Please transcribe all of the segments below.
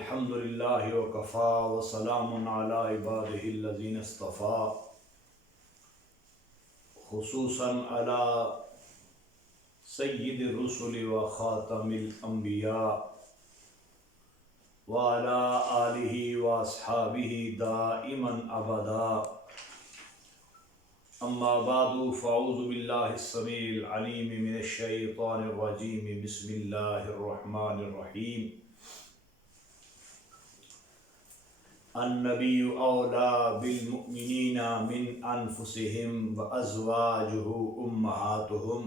الحمد للہ وکفا وسلام علی عبادہ الذین اصطفیٰ خصوصاً علی سید الرسل و خاتم الانبیاء وعلی آلہ واصحابہ دائما ابدا اما بعد فاعوذ باللہ السمیع العلیم من الشیطان الرجیم بسم اللہ الرحمن الرحیم النبی اولیٰ بالمؤمنین من انفسهم وازواجہ امہاتہم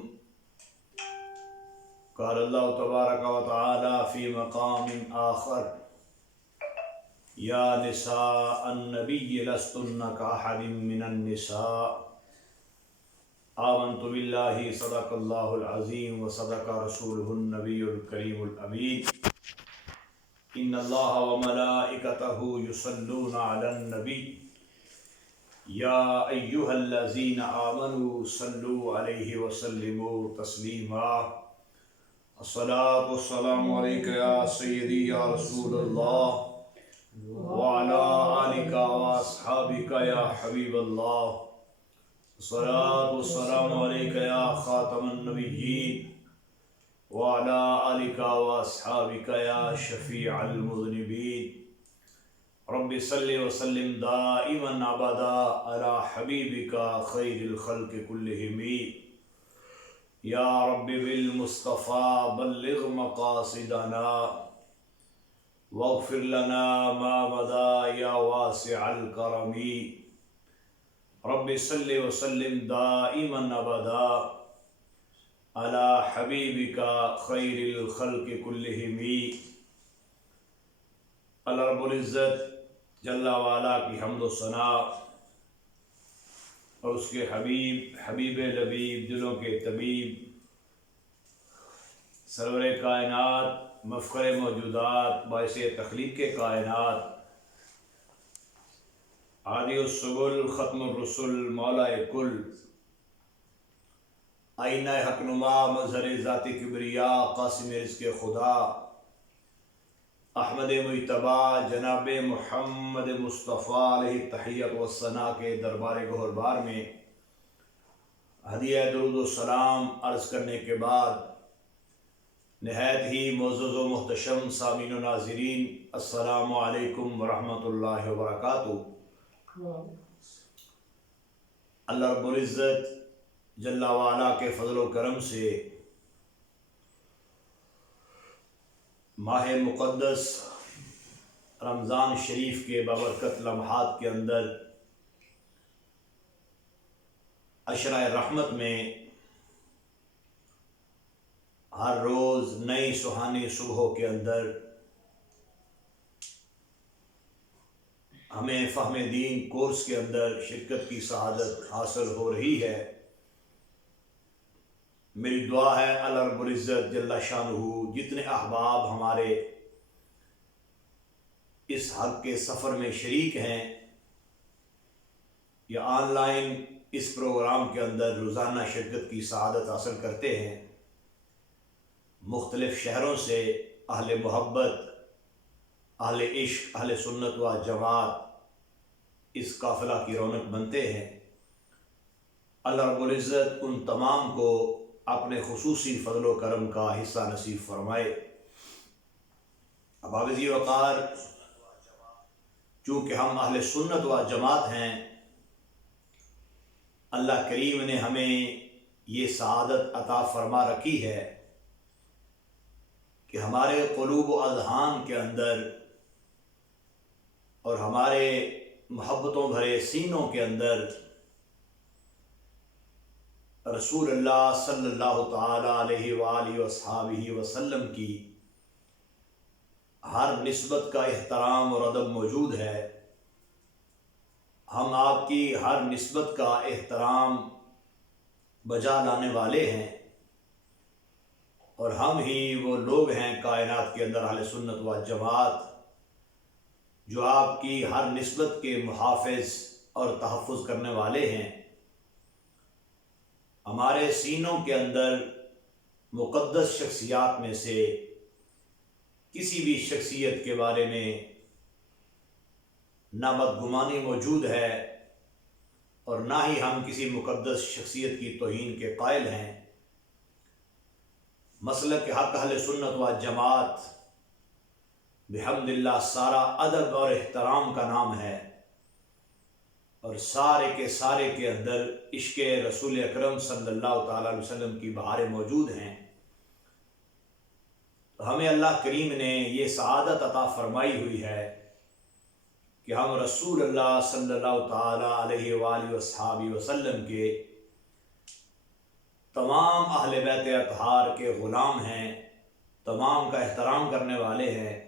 قال اللہ تبارک و تعالی فی مقام آخر یا نساء النبی لستن کاحد من النساء آمنت باللہ صدق اللہ العظیم وصدق رسولہ النبی الکریم الامین ان اللہ وملائکتہ یصلون علی النبی یا ایہا الذین آمنوا صلوا علیہ وسلموا تسلیما الصلاۃ والسلام علیک یا سیدی یا رسول اللہ وعلی آلک واصحابک یا حبیب اللہ الصلاۃ والسلام علیک یا خاتم النبیین وعلى آلك وأصحابك يا شفيع المذنبين رب صل وسلم دائما أبدا على حبيبك خير الخلق كلهم يا رب بالمصطفى بلغ مقاصدنا واغفر لنا ما مضى يا واسع الكرم رب صل وسلم دائما أبدا علی حبیبک خیر الخلق کلہم اللہ رب العزت جل وعلا کی حمد و ثنا اور اس کے حبیب لبیب دلوں کے طبیب سرور کائنات مفخر موجودات باعث تخلیق کائنات عادی السبل ختم الرسل مولا کل آئینہ حق نما مظہر ذات کبریا قاسم رزق خدا احمد مجتبیٰ جناب محمد مصطفیٰ علیہ تحیت و ثنا کے دربار گہربار میں ہدیہ درود و سلام عرض کرنے کے بعد نہایت ہی معزز و محتشم سامعین و ناظرین السلام علیکم ورحمۃ اللہ وبرکاتہ۔ اللہ رب العزت جل وعلا کے فضل و کرم سے ماہ مقدس رمضان شریف کے بابرکت لمحات کے اندر عشرہ رحمت میں ہر روز نئی سہانی صبحوں کے اندر ہمیں فہم دین کورس کے اندر شرکت کی سعادت حاصل ہو رہی ہے۔ میری دعا ہے اللہ رب العزت جل شانہ جتنے احباب ہمارے اس حق کے سفر میں شریک ہیں یا آن لائن اس پروگرام کے اندر روزانہ شرکت کی سعادت حاصل کرتے ہیں، مختلف شہروں سے اہل محبت، اہل عشق، اہل سنت و جماعت اس قافلہ کی رونق بنتے ہیں۔ اللہ رب العزت ان تمام کو اپنے خصوصی فضل و کرم کا حصہ نصیب فرمائے۔ اب عزیز وقار چونکہ ہم اہل سنت و جماعت ہیں، اللہ کریم نے ہمیں یہ سعادت عطا فرما رکھی ہے کہ ہمارے قلوب و اذہان کے اندر اور ہمارے محبتوں بھرے سینوں کے اندر رسول اللہ صلی اللہ تعالی علیہ وآلہ وصحابہ وسلم کی ہر نسبت کا احترام اور ادب موجود ہے۔ ہم آپ کی ہر نسبت کا احترام بجا لانے والے ہیں اور ہم ہی وہ لوگ ہیں کائنات کے اندر اہل سنت و جماعت جو آپ کی ہر نسبت کے محافظ اور تحفظ کرنے والے ہیں۔ ہمارے سینوں کے اندر مقدس شخصیات میں سے کسی بھی شخصیت کے بارے میں نہ بدگمانی موجود ہے اور نہ ہی ہم کسی مقدس شخصیت کی توہین کے قائل ہیں۔ مسلک حق اہل سنت و جماعت بحمد اللہ سارا ادب اور احترام کا نام ہے، اور سارے کے اندر عشق رسول اکرم صلی اللہ تعالیٰ علیہ وسلم کی بہاریں موجود ہیں۔ تو ہمیں اللہ کریم نے یہ سعادت عطا فرمائی ہوئی ہے کہ ہم رسول اللہ صلی اللہ تعالیٰ علیہ وآلہ وصحبہ وسلم کے تمام اہل بیت اطہار کے غلام ہیں، تمام کا احترام کرنے والے ہیں،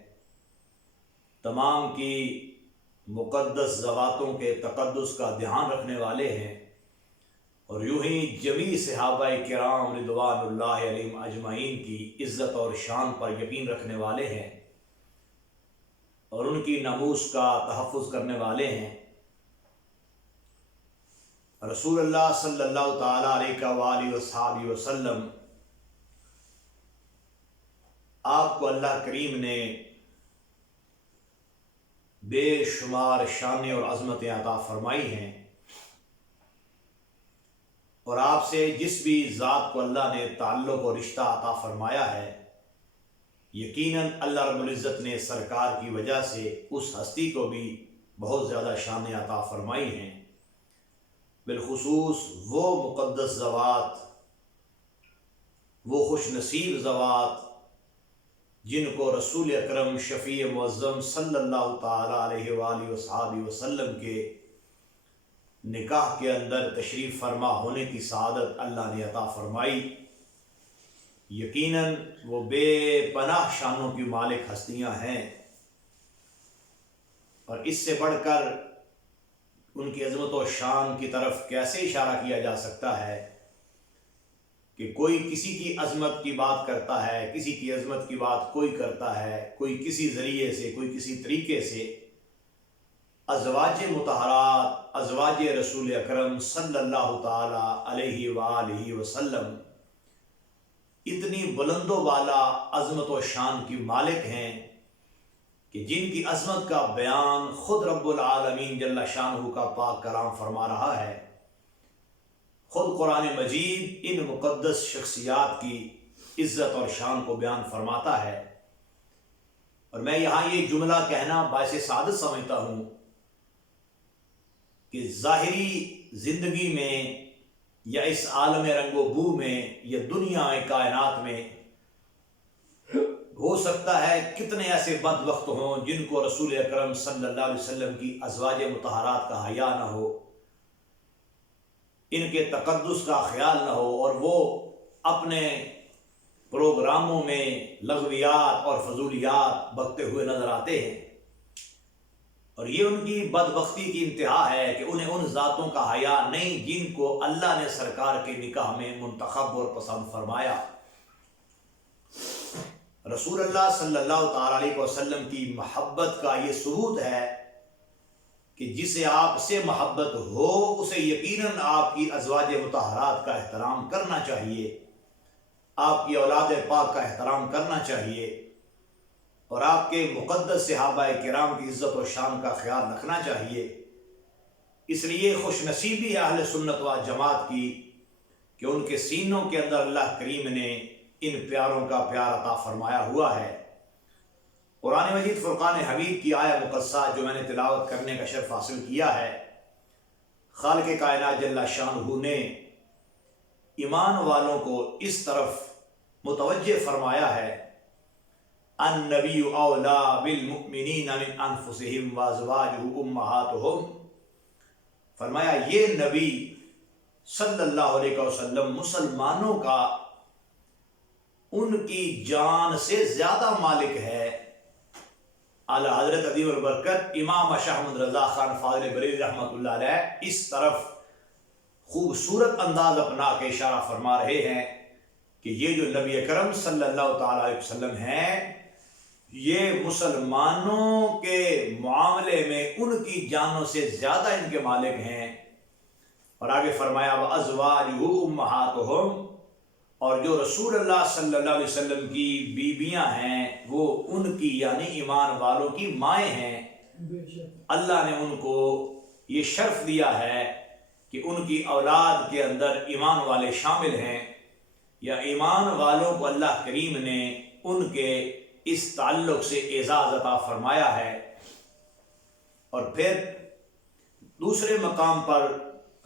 تمام کی مقدس ذواتوں کے تقدس کا دھیان رکھنے والے ہیں، اور یوں ہی جمیع صحابہ کرام رضوان اللہ علیہم اجمعین کی عزت اور شان پر یقین رکھنے والے ہیں اور ان کی ناموس کا تحفظ کرنے والے ہیں۔ رسول اللہ صلی اللہ تعالیٰ علیہ وآلہ وصحبہ وسلم آپ کو اللہ کریم نے بے شمار شانیں اور عظمتیں عطا فرمائی ہیں، اور آپ سے جس بھی ذات کو اللہ نے تعلق اور رشتہ عطا فرمایا ہے، یقیناً اللہ رب العزت نے سرکار کی وجہ سے اس ہستی کو بھی بہت زیادہ شانیں عطا فرمائی ہیں۔ بالخصوص وہ مقدس ذوات، وہ خوش نصیب ذوات جن کو رسول اکرم شفیع معظم صلی اللہ تعالیٰ علیہ وآلہ وصحبہ وسلم کے نکاح کے اندر تشریف فرما ہونے کی سعادت اللہ نے عطا فرمائی، یقیناً وہ بے پناہ شانوں کی مالک ہستیاں ہیں، اور اس سے بڑھ کر ان کی عظمت و شان کی طرف کیسے اشارہ کیا جا سکتا ہے کہ کوئی کسی کی عظمت کی بات کرتا ہے، کسی کی عظمت کی بات کوئی کرتا ہے، کوئی کسی ذریعے سے، کوئی کسی طریقے سے ازواج مطہرات، ازواج رسول اکرم صلی اللہ تعالیٰ علیہ وآلہ وسلم اتنی بلند و بالا عظمت و شان کی مالک ہیں کہ جن کی عظمت کا بیان خود رب العالمین جل شانہ کا پاک کلام فرما رہا ہے۔ خود قرآن مجید ان مقدس شخصیات کی عزت اور شان کو بیان فرماتا ہے، اور میں یہاں یہ جملہ کہنا باعث سعادت سمجھتا ہوں کہ ظاہری زندگی میں یا اس عالم رنگ و بو میں یا دنیا کائنات میں ہو سکتا ہے کتنے ایسے بدبخت ہوں جن کو رسول اکرم صلی اللہ علیہ وسلم کی ازواج مطہرات کا حیا نہ ہو، ان کے تقدس کا خیال نہ ہو، اور وہ اپنے پروگراموں میں لغویات اور فضولیات بکتے ہوئے نظر آتے ہیں، اور یہ ان کی بدبختی کی انتہا ہے کہ انہیں ان ذاتوں کا حیا نہیں جن کو اللہ نے سرکار کے نکاح میں منتخب اور پسند فرمایا۔ رسول اللہ صلی اللہ تعالیٰ علیہ وسلم کی محبت کا یہ ثبوت ہے کہ جسے آپ سے محبت ہو اسے یقیناً آپ کی ازواج مطہرات کا احترام کرنا چاہیے، آپ کی اولاد پاک کا احترام کرنا چاہیے، اور آپ کے مقدس صحابہ کرام کی عزت و شان کا خیال رکھنا چاہیے۔ اس لیے خوش نصیبی ہے اہل سنت و جماعت کی کہ ان کے سینوں کے اندر اللہ کریم نے ان پیاروں کا پیار عطا فرمایا ہوا ہے۔ قرآن مجید فرقان حمید کی آیہ مقدسہ جو میں نے تلاوت کرنے کا شرف حاصل کیا ہے، خالق کائنات جل شانہ نے ایمان والوں کو اس طرف متوجہ فرمایا ہے، النبی اولا بالمؤمنین من انفسہم وازواجہ امہاتہم، فرمایا یہ نبی صلی اللہ علیہ وسلم مسلمانوں کا ان کی جان سے زیادہ مالک ہے۔ اعلیٰ حضرت عظیم البرکت امام شاہ احمد رضا خان فاضل بریلوی رحمۃ اللہ علیہ اس طرف خوبصورت انداز اپنا کے اشارہ فرما رہے ہیں کہ یہ جو نبی اکرم صلی اللہ تعالیٰ علیہ وسلم ہیں، یہ مسلمانوں کے معاملے میں ان کی جانوں سے زیادہ ان کے مالک ہیں۔ اور آگے فرمایا وَأَزْوَاجُهُ أُمَّهَاتُهُمْ، اور جو رسول اللہ صلی اللہ علیہ وسلم کی بیویاں ہیں وہ ان کی یعنی ایمان والوں کی مائیں ہیں۔ اللہ نے ان کو یہ شرف دیا ہے کہ ان کی اولاد کے اندر ایمان والے شامل ہیں، یا ایمان والوں کو اللہ کریم نے ان کے اس تعلق سے اعزاز عطا فرمایا ہے۔ اور پھر دوسرے مقام پر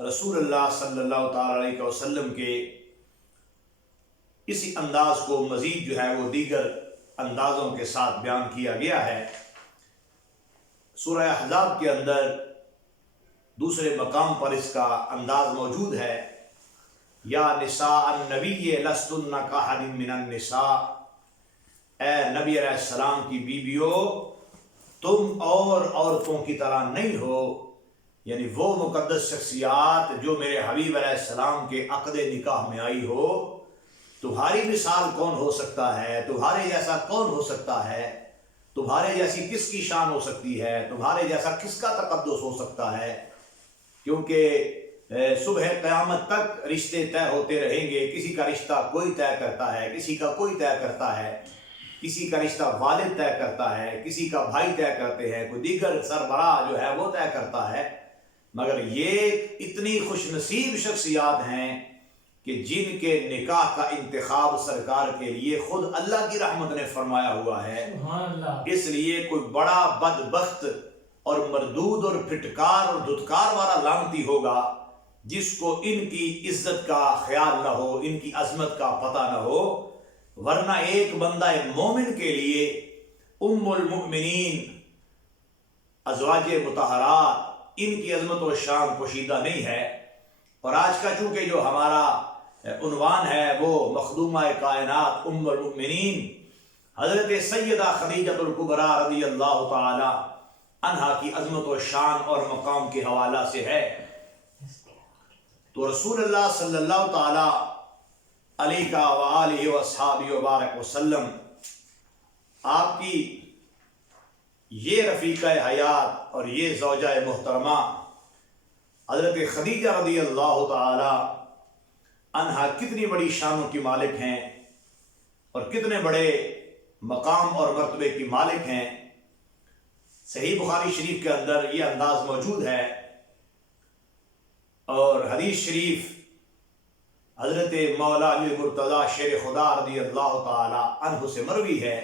رسول اللہ صلی اللہ تعالی علیہ وسلم کے اسی انداز کو مزید جو ہے وہ دیگر اندازوں کے ساتھ بیان کیا گیا ہے۔ سورہ احزاب کے اندر دوسرے مقام پر اس کا انداز موجود ہے، یا نساء النبی لستن کاحد من النساء، اے نبی علیہ السلام کی بیویوں تم اور عورتوں کی طرح نہیں ہو، یعنی وہ مقدس شخصیات جو میرے حبیب علیہ السلام کے عقد نکاح میں آئی ہو، تمہاری مثال کون ہو سکتا ہے، تمہارے جیسا کون ہو سکتا ہے، تمہارے جیسی کس کی شان ہو سکتی ہے، تمہارے جیسا کس کا تقدس ہو سکتا ہے، کیونکہ صبح قیامت تک رشتے طے ہوتے رہیں گے، کسی کا رشتہ کوئی طے کرتا ہے، کسی کا کوئی طے کرتا ہے، کسی کا رشتہ والد طے کرتا ہے، کسی کا بھائی طے کرتے ہیں، کوئی دیگر سربراہ جو ہے وہ طے کرتا ہے، مگر یہ اتنی خوش نصیب شخصیات ہیں کہ جن کے نکاح کا انتخاب سرکار کے لیے خود اللہ کی رحمت نے فرمایا ہوا ہے۔ اس لیے کوئی بڑا بدبخت اور مردود اور پھٹکار اور دھتکار والا لعنتی ہوگا جس کو ان کی عزت کا خیال نہ ہو، ان کی عظمت کا پتہ نہ ہو، ورنہ ایک بندہ مومن کے لیے ام المؤمنین ازواج مطہرات ان کی عظمت و شان پوشیدہ نہیں ہے۔ اور آج کا چونکہ جو ہمارا عنوان ہے وہ مخدومہ کائنات ام المؤمنین حضرت سیدہ خدیجہ الکبریٰ رضی اللہ تعالی عنہا کی عظمت و شان اور مقام کے حوالہ سے ہے، تو رسول اللہ صلی اللہ تعالی علیہ وآلہ وصحابہ وبارک وسلم آپ کی یہ رفیقہ حیات اور یہ زوجہ محترمہ حضرت خدیجہ رضی اللہ تعالی عنہا کتنی بڑی شانوں کی مالک ہیں اور کتنے بڑے مقام اور مرتبے کی مالک ہیں۔ صحیح بخاری شریف کے اندر یہ انداز موجود ہے، اور حدیث شریف حضرت مولا علی مرتضیٰ شیر خدا رضی اللہ تعالی عنہ سے مروی ہے۔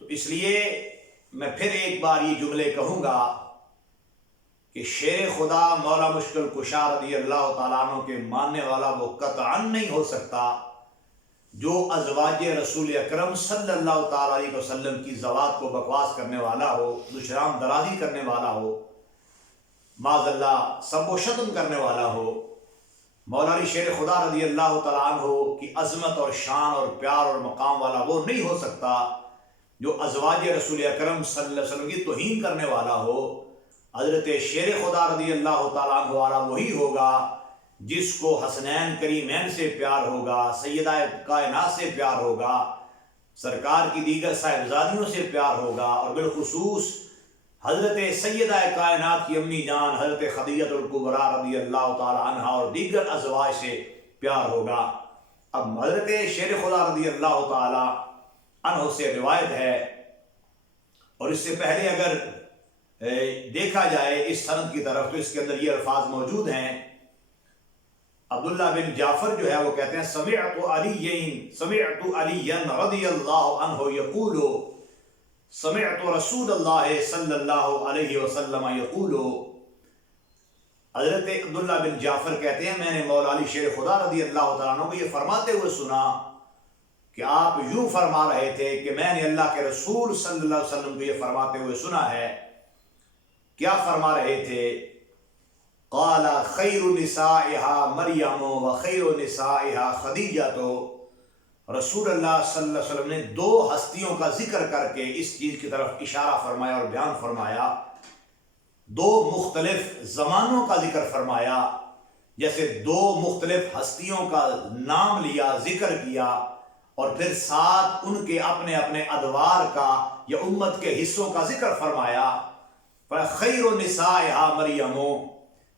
تو اس لیے میں پھر ایک بار یہ جملے کہوں گا کہ شیر خدا مولا مشکل کشا رضی اللہ تعالیٰ عنہ کے ماننے والا وہ قطعاً نہیں ہو سکتا جو ازواج رسول اکرم صلی اللہ تعالیٰ علیہ وسلم کی زوات کو بکواس کرنے والا ہو، دشنام درازی کرنے والا ہو، معاذ اللہ سب و شتم کرنے والا ہو۔ مولا علی شیر خدا رضی اللہ تعالیٰ عنہ کی عظمت اور شان اور پیار اور مقام والا وہ نہیں ہو سکتا جو ازواج رسول اکرم صلی اللہ علیہ وسلم کی توہین کرنے والا ہو۔ حضرت شیر خدا رضی اللہ تعالیٰ عنہ والا وہی ہوگا جس کو حسنین کریمین سے پیار ہوگا، سیدہ کائنات سے پیار ہوگا، سرکار کی دیگر صاحبزادیوں سے پیار ہوگا، اور بالخصوص حضرت سیدہ کائنات کی امی جان حضرت خدیجہ الکبریٰ رضی اللہ تعالی عنہا اور دیگر ازواج سے پیار ہوگا۔ اب حضرت شیر خدا رضی اللہ تعالی عنہ سے روایت ہے، اور اس سے پہلے اگر دیکھا جائے اس سند کی طرف تو اس کے اندر یہ الفاظ موجود ہیں۔ عبداللہ بن جعفر جو ہے وہ کہتے ہیں سمعت علی رضی اللہ عنہ یقول سمعت رسول اللہ صلی اللہ علیہ وسلم یقول، حضرت عبداللہ بن جعفر کہتے ہیں میں نے مولا علی شیر خدا رضی اللہ تعالیٰ عنہ کو یہ فرماتے ہوئے سنا کہ آپ یوں فرما رہے تھے کہ میں نے اللہ کے رسول صلی اللہ علیہ وسلم کو یہ فرماتے ہوئے سنا ہے۔ کیا فرما رہے تھے؟ قال خیر نسائها مریم و خیر نسائها خدیجہ۔ تو رسول اللہ صلی اللہ علیہ وسلم نے دو ہستیوں کا ذکر کر کے اس چیز کی طرف اشارہ فرمایا اور بیان فرمایا، دو مختلف زمانوں کا ذکر فرمایا، جیسے دو مختلف ہستیوں کا نام لیا، ذکر کیا، اور پھر ساتھ ان کے اپنے اپنے ادوار کا یا امت کے حصوں کا ذکر فرمایا۔ خیر نسائها مریم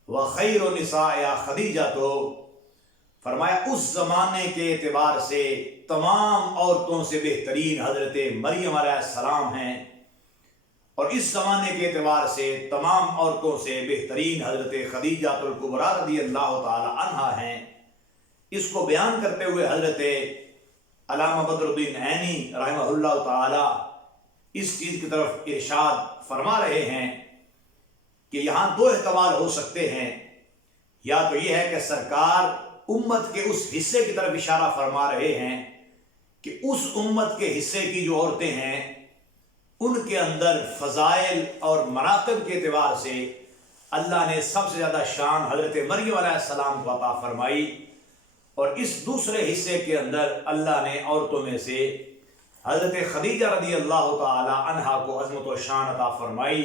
و خیر نسائها خدیجہ۔ تو فرمایا اس زمانے کے اعتبار سے تمام عورتوں سے بہترین حضرت مریم علیہ السلام ہیں، اور اس زمانے کے اعتبار سے تمام عورتوں سے بہترین حضرت خدیجہ الکبریٰ رضی اللہ تعالی عنہا ہیں۔ اس کو بیان کرتے ہوئے حضرت علامہ بدر الدین عینی رحمہ اللہ تعالی اس چیز کی طرف ارشاد فرما رہے ہیں کہ یہاں دو احتمال ہو سکتے ہیں، یا تو یہ ہے کہ سرکار امت کے اس حصے کی طرف اشارہ فرما رہے ہیں کہ اس امت کے حصے کی جو عورتیں ہیں ان کے اندر فضائل اور مناقب کے اعتبار سے اللہ نے سب سے زیادہ شان حضرت مریم علیہ السلام کو عطا فرمائی، اور اس دوسرے حصے کے اندر اللہ نے عورتوں میں سے حضرت خدیجہ رضی اللہ تعالی عنہا کو عظمت و شان عطا فرمائی۔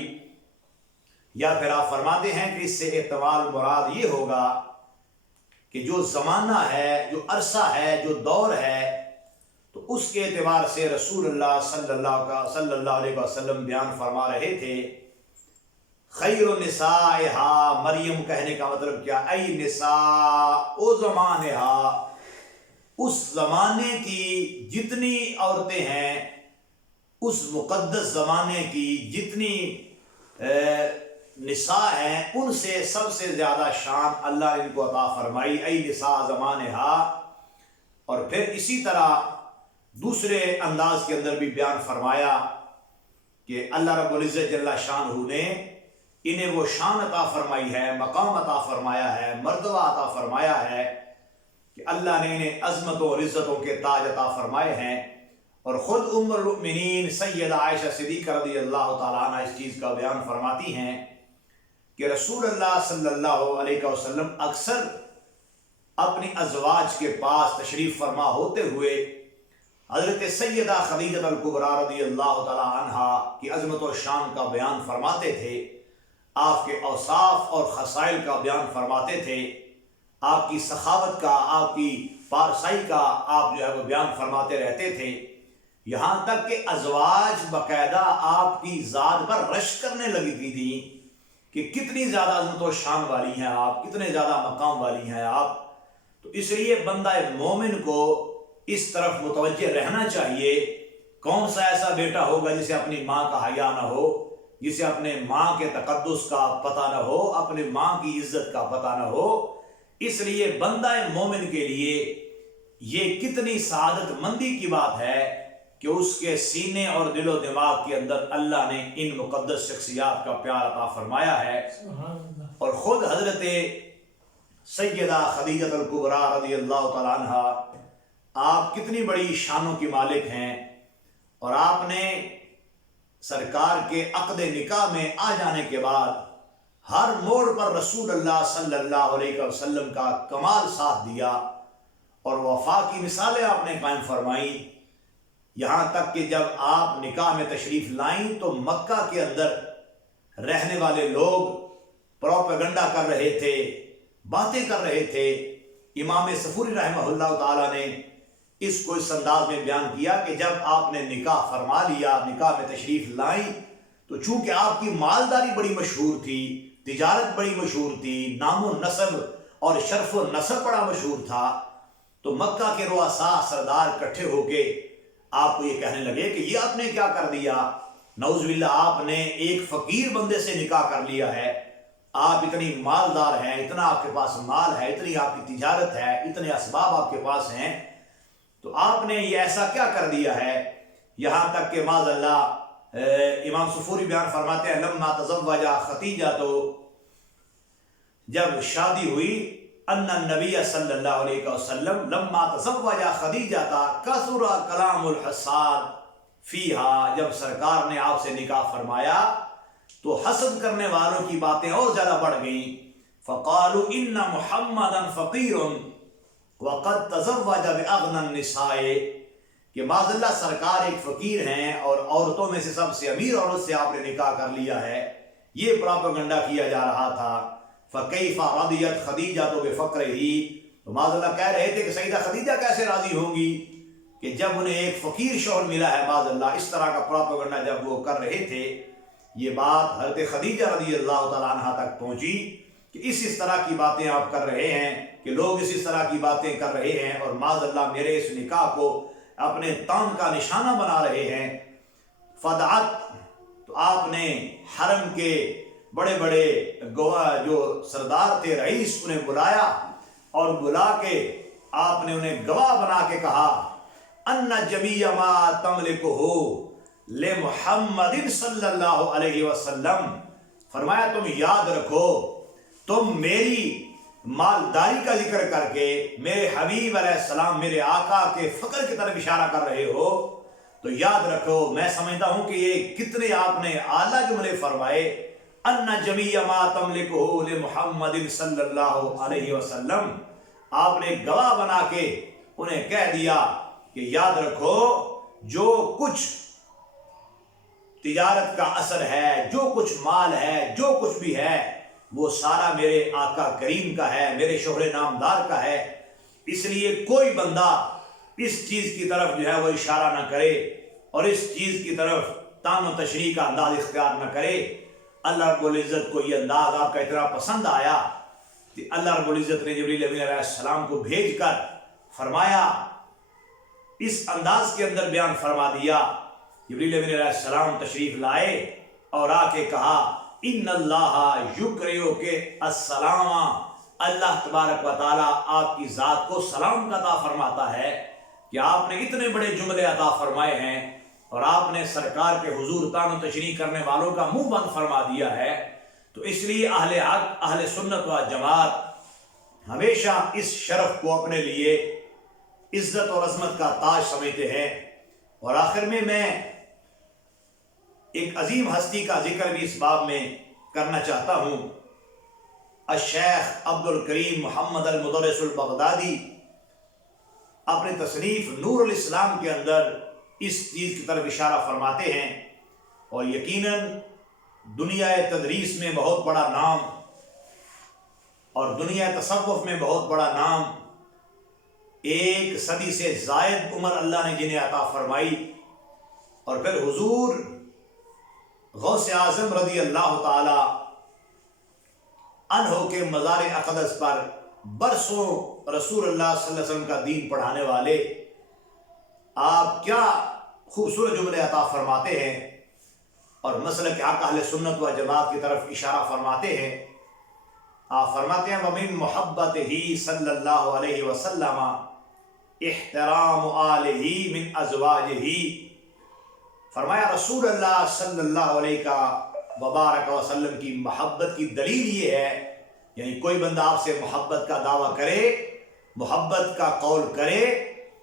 یا پھر آپ فرماتے ہیں کہ اس سے احتمال مراد یہ ہوگا کہ جو زمانہ ہے، جو عرصہ ہے، جو دور ہے، تو اس کے اعتبار سے رسول اللہ صلی اللہ علیہ وسلم بیان فرما رہے تھے خیر نسائہا، مریم کہنے کا مطلب کیا، ای نساء زمانہا، اس زمانے کی جتنی عورتیں ہیں، اس مقدس زمانے کی جتنی نساء ہیں، ان سے سب سے زیادہ شان اللہ نے ان کو عطا فرمائی، ای نساء زمانہا۔ اور پھر اسی طرح دوسرے انداز کے اندر بھی بیان فرمایا کہ اللہ رب العزت جل شانہ نے انہیں وہ شان عطا فرمائی ہے، مقام عطا فرمایا ہے، مرتبہ عطا فرمایا ہے کہ اللہ نے انہیں عظمتوں اور عزتوں کے تاج عطا فرمائے ہیں۔ اور خود ام المؤمنین سیدہ عائشہ صدیقہ رضی اللہ تعالیٰ عنہ اس چیز کا بیان فرماتی ہیں کہ رسول اللہ صلی اللہ علیہ وسلم اکثر اپنی ازواج کے پاس تشریف فرما ہوتے ہوئے حضرت سیدہ خدیجہ الکبریٰ رضی اللہ تعالیٰ عنہا کی عظمت و شان کا بیان فرماتے تھے، آپ کے اوصاف اور خصائل کا بیان فرماتے تھے، آپ کی سخاوت کا، آپ کی پارسائی کا آپ جو ہے وہ بیان فرماتے رہتے تھے، یہاں تک کہ ازواج باقاعدہ آپ کی ذات پر رشک کرنے لگی تھی کہ کتنی زیادہ عظمت و شان والی ہیں آپ، کتنے زیادہ مقام والی ہیں آپ۔ تو اس لیے بندہ مومن کو اس طرف متوجہ رہنا چاہیے، کون سا ایسا بیٹا ہوگا جسے اپنی ماں کا حیا نہ ہو، جسے اپنے ماں کے تقدس کا پتہ نہ ہو، اپنے ماں کی عزت کا پتہ نہ ہو۔ اس لیے بندہ مومن کے لیے یہ کتنی سعادت مندی کی بات ہے کہ اس کے سینے اور دل و دماغ کے اندر اللہ نے ان مقدس شخصیات کا پیار عطا فرمایا ہے۔ اور خود حضرت سیدہ خدیجہ الکبریٰ رضی اللہ تعالیٰ عنہا آپ کتنی بڑی شانوں کی مالک ہیں، اور آپ نے سرکار کے عقد نکاح میں آ جانے کے بعد ہر موڑ پر رسول اللہ صلی اللہ علیہ وسلم کا کمال ساتھ دیا، اور وفا کی مثالیں آپ نے قائم فرمائیں، یہاں تک کہ جب آپ نکاح میں تشریف لائیں تو مکہ کے اندر رہنے والے لوگ پروپیگنڈا کر رہے تھے، باتیں کر رہے تھے۔ امام صفوری رحمہ اللہ تعالیٰ نے اس کو اس انداز میں بیان کیا کہ جب آپ نے نکاح فرما لیا، نکاح میں تشریف لائیں، تو چونکہ آپ کی مالداری بڑی مشہور تھی، تجارت بڑی مشہور تھی، نام و نسب اور شرف و نسب بڑا مشہور تھا، تو مکہ کے رؤساء سردار اکٹھے ہو کے آپ کو یہ کہنے لگے کہ یہ آپ نے کیا کر دیا، نعوذ باللہ آپ نے ایک فقیر بندے سے نکاح کر لیا ہے، آپ اتنی مالدار ہیں، اتنا آپ کے پاس مال ہے، اتنی آپ کی تجارت ہے، اتنے اسباب آپ کے پاس ہیں، تو آپ نے یہ ایسا کیا کر دیا ہے۔ یہاں تک کہ معاذ اللہ امام صفوری بیان فرماتے ہیں لما تزوج خدیجہ، تو جب شادی ہوئی، ان النبی صلی اللہ علیہ وسلم لما تزوج خدیجہ کثر کلام الحساد فیہا، جب سرکار نے آپ سے نکاح فرمایا تو حسد کرنے والوں کی باتیں اور زیادہ بڑھ گئیں، فقالوا ان محمدا فقیر وقد تزوج باغنى النساء، کہ معاذ اللہ سرکار ایک فقیر ہیں اور عورتوں میں سے سب سے امیر عورت سے آپ نے نکاح کر لیا ہے، یہ پروپیگنڈا کیا جا رہا تھا۔ فَكَيْفَ رَضِيَتْ خَدِيجَةُ بِفَقْرِهِ، تو معاذ اللہ کہہ رہے تھے کہ سیدہ خدیجہ کیسے راضی ہوں گی کہ جب انہیں ایک فقیر شوہر ملا ہے، معاذ اللہ اس طرح کا پروپیگنڈا جب وہ کر رہے تھے، یہ بات حضرت خدیجہ رضی اللہ تعالیٰ عنہ تک پہنچی کہ اس طرح کی باتیں آپ کر رہے ہیں، کہ لوگ اسی طرح کی باتیں کر رہے ہیں اور معاذ اللہ میرے اس نکاح کو اپنے تان کا نشانہ بنا رہے ہیں۔ فدعت، تو آپ نے حرم کے بڑے بڑے گواہ جو سردار تھے، رئیس، انہیں بلایا اور بلا کے آپ نے انہیں گواہ بنا کے کہا ان جمیع ما تملکہ لمحمد صلی اللہ علیہ وسلم، فرمایا تم یاد رکھو، تم میری مالداری کا ذکر کر کے میرے حبیب علیہ السلام، میرے آقا کے فقر کی طرف اشارہ کر رہے ہو، تو یاد رکھو میں سمجھتا ہوں کہ یہ کتنے آپ نے اعلیٰ جملے فرمائے، ان جمیع ما تملکہ لمحمد صلی اللہ علیہ وسلم۔ آپ نے گواہ بنا کے انہیں کہہ دیا کہ یاد رکھو جو کچھ تجارت کا اثر ہے، جو کچھ مال ہے، جو کچھ بھی ہے، وہ سارا میرے آقا کریم کا ہے، میرے شوہر نامدار کا ہے۔ اس لیے کوئی بندہ اس چیز کی طرف جو ہے وہ اشارہ نہ کرے اور اس چیز کی طرف تان و تشریح کا انداز اختیار نہ کرے۔ اللہ رب العزت کو یہ انداز آپ کا اتنا پسند آیا کہ اللہ رب العزت نے جبریل امین علیہ السلام کو بھیج کر فرمایا، اس انداز کے اندر بیان فرما دیا۔ جبریل امین علیہ السلام تشریف لائے اور آ کے کہا ان اللہ یکرئک السلام، اللہ تبارک و تعالیٰ آپ کی ذات کو سلام کا عطا فرماتا ہے کہ آپ نے اتنے بڑے جملے عطا فرمائے ہیں اور آپ نے سرکار کے حضور تان و تشریح کرنے والوں کا منہ بند فرما دیا ہے۔ تو اس لیے اہل حق، اہل سنت و جماعت ہمیشہ اس شرف کو اپنے لیے عزت اور عظمت کا تاج سمجھتے ہیں۔ اور آخر میں ایک عظیم ہستی کا ذکر بھی اس باب میں کرنا چاہتا ہوں۔ الشیخ عبد الکریم محمد المدرس البغدادی اپنے تصنیف نور الاسلام کے اندر اس چیز کی طرف اشارہ فرماتے ہیں، اور یقیناً دنیا تدریس میں بہت بڑا نام اور دنیا تصوف میں بہت بڑا نام، 1 صدی سے زائد عمر اللہ نے جنہیں عطا فرمائی، اور پھر حضور غوث اعظم رضی اللہ تعالی عنہ کے مزار اقدس پر برسوں رسول اللہ صلی اللہ علیہ وسلم کا دین پڑھانے والے آپ کیا خوبصورت جملے عطا فرماتے ہیں اور مسلک حق اہل سنت و جماعت کی طرف اشارہ فرماتے ہیں۔ آپ فرماتے ہیں وَمِن مُحَبَّتِهِ صلی اللہ علیہ وسلم احترام آلہ من ازواجہ، فرمایا رسول اللہ صلی اللہ علیہ کا وبارک وسلم کی محبت کی دلیل یہ ہے، یعنی کوئی بندہ آپ سے محبت کا دعویٰ کرے، محبت کا قول کرے،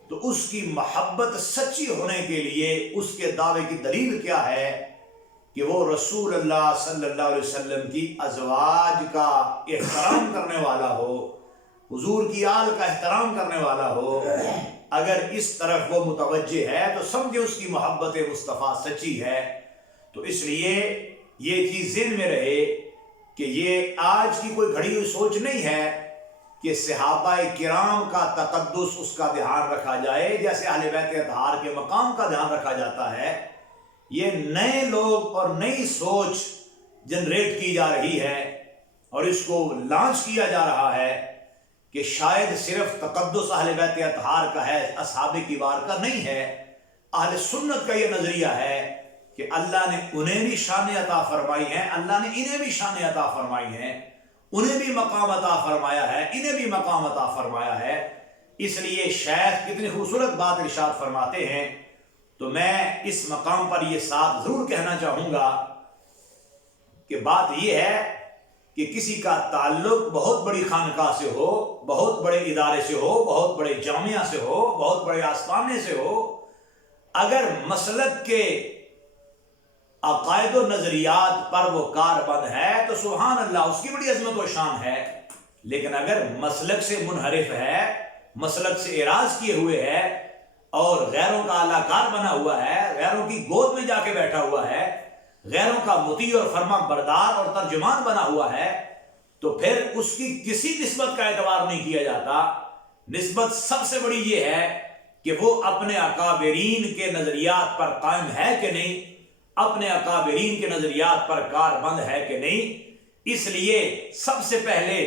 تو اس کی محبت سچی ہونے کے لیے اس کے دعوے کی دلیل کیا ہے کہ وہ رسول اللہ صلی اللہ علیہ وسلم کی ازواج کا احترام کرنے والا ہو، حضور کی آل کا احترام کرنے والا ہو۔ اگر اس طرف وہ متوجہ ہے تو سمجھے اس کی محبت مصطفیٰ سچی ہے۔ تو اس لیے یہ چیز ذہن میں رہے کہ یہ آج کی کوئی گھڑی ہوئی سوچ نہیں ہے کہ صحابہ کرام کا تقدس اس کا دھیان رکھا جائے جیسے اہل بیت اطہار کے مقام کا دھیان رکھا جاتا ہے۔ یہ نئے لوگ اور نئی سوچ جنریٹ کی جا رہی ہے اور اس کو لانچ کیا جا رہا ہے کہ شاید صرف تقدس اہل بیت اطہار کا ہے، اصحاب کبار کا نہیں ہے۔ اہل سنت کا یہ نظریہ ہے کہ اللہ نے انہیں بھی شان عطا فرمائی ہیں، اللہ نے انہیں بھی شان عطا فرمائی ہیں، انہیں بھی مقام عطا فرمایا ہے، انہیں بھی مقام عطا فرمایا ہے۔ اس لیے شیخ کتنی خوبصورت بات ارشاد فرماتے ہیں، تو میں اس مقام پر یہ ساتھ ضرور کہنا چاہوں گا کہ بات یہ ہے کہ کسی کا تعلق بہت بڑی خانقاہ سے ہو، بہت بڑے ادارے سے ہو، بہت بڑے جامعہ سے ہو، بہت بڑے آستانے سے ہو، اگر مسلک کے عقائد و نظریات پر وہ کاربند ہے تو سبحان اللہ، اس کی بڑی عظمت و شان ہے۔ لیکن اگر مسلک سے منحرف ہے، مسلک سے اعراض کیے ہوئے ہے اور غیروں کا اعلیٰ کار بنا ہوا ہے، غیروں کی گود میں جا کے بیٹھا ہوا ہے، غیروں کا مطیع اور فرما بردار اور ترجمان بنا ہوا ہے، تو پھر اس کی کسی نسبت کا اعتبار نہیں کیا جاتا۔ نسبت سب سے بڑی یہ ہے کہ وہ اپنے اکابرین کے نظریات پر قائم ہے کہ نہیں، اپنے اکابرین کے نظریات پر کاربند ہے کہ نہیں۔ اس لیے سب سے پہلے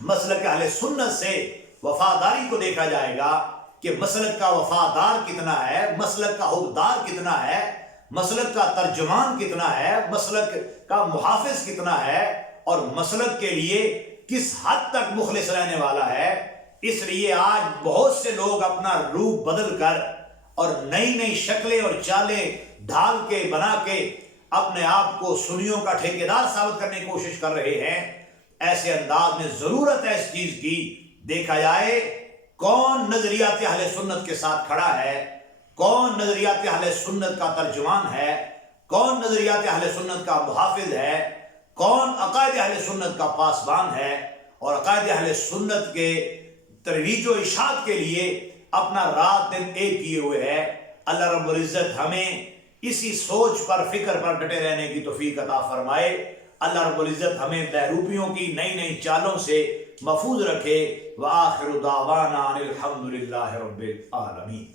مسلک اہل سنت سے وفاداری کو دیکھا جائے گا کہ مسلک کا وفادار کتنا ہے، مسلک کا حقدار کتنا ہے، مسلک کا ترجمان کتنا ہے، مسلک کا محافظ کتنا ہے، اور مسلک کے لیے کس حد تک مخلص رہنے والا ہے۔ اس لیے آج بہت سے لوگ اپنا روپ بدل کر اور نئی نئی شکلیں اور چالیں ڈھال کے بنا کے اپنے آپ کو سنیوں کا ٹھیکیدار ثابت کرنے کی کوشش کر رہے ہیں۔ ایسے انداز میں ضرورت ہے اس چیز کی، دیکھا جائے کون نظریات اہل سنت کے ساتھ کھڑا ہے، کون نظریات اہل سنت کا ترجمان ہے، کون نظریات اہل سنت کا محافظ ہے، کون عقائد اہل سنت کا پاسبان ہے، اور عقائد اہل سنت کے ترویج و اشاعت کے لیے اپنا رات دن ایک کیے ہوئے ہے۔ اللہ رب العزت ہمیں اسی سوچ پر، فکر پر ڈٹے رہنے کی توفیق عطا فرمائے۔ اللہ رب العزت ہمیں بہروپیوں کی نئی نئی چالوں سے محفوظ رکھے۔ وآخر دعوانا ان الحمد للہ رب العالمین۔